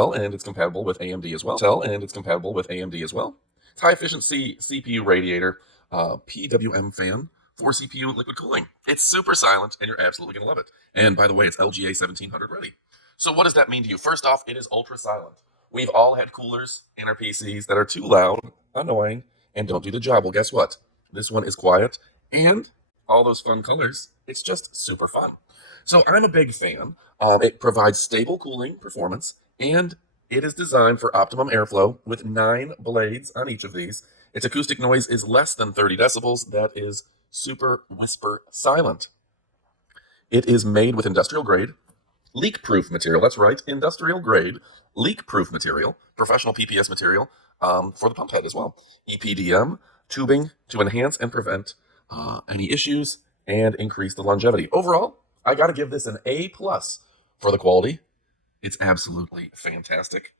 Intel, and it's compatible with AMD as well. It's high efficiency CPU radiator, PWM fan for CPU liquid cooling. It's super silent, and you're absolutely going to love it. And by the way, it's LGA 1700 ready. So what does that mean to you? First off, it is ultra silent. We've all had coolers in our PCs that are too loud, annoying, and don't do the job. Well, guess what? This one is quiet, and all those fun colors. It's just super fun. So I'm a big fan. It provides stable cooling performance, and it is designed for optimum airflow with 9 blades on each of these. Its acoustic noise is less than 30 decibels. That is super whisper silent. It is made with industrial grade, leak-proof material. That's right, industrial grade, leak-proof material, professional PPS material for the pump head as well. EPDM tubing to enhance and prevent any issues and increase the longevity. Overall, I got to give this an A+ for the quality. It's absolutely fantastic.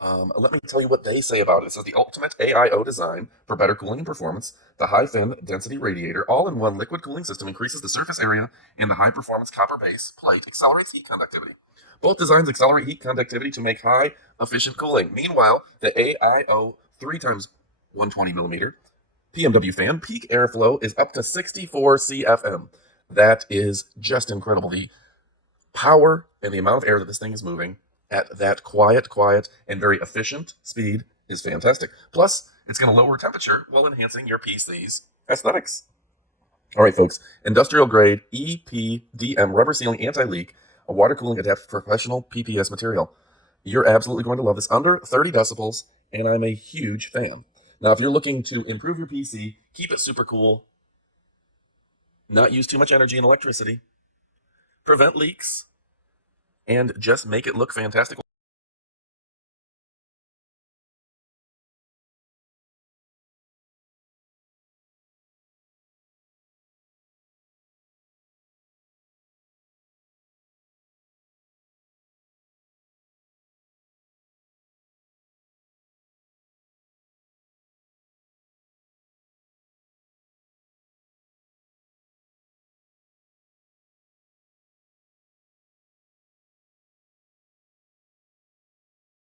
Let me tell you what they say about it. It says the ultimate AIO design for better cooling and performance. The high fin density radiator all-in-one liquid cooling system increases the surface area, and the high-performance copper base plate accelerates heat conductivity. Both designs accelerate heat conductivity to make high efficient cooling. Meanwhile, the AIO 3x120mm PMW fan peak airflow is up to 64 CFM. That is just incredible. The power and the amount of air that this thing is moving at that quiet, and very efficient speed is fantastic. Plus, it's going to lower temperature while enhancing your PC's aesthetics. All right, folks, industrial grade EPDM rubber sealing anti-leak, a water cooling adapted professional PPS material. You're absolutely going to love this. Under 30 decibels, and I'm a huge fan. Now, if you're looking to improve your PC, keep it super cool, not use too much energy and electricity, prevent leaks, and just make it look fantastic.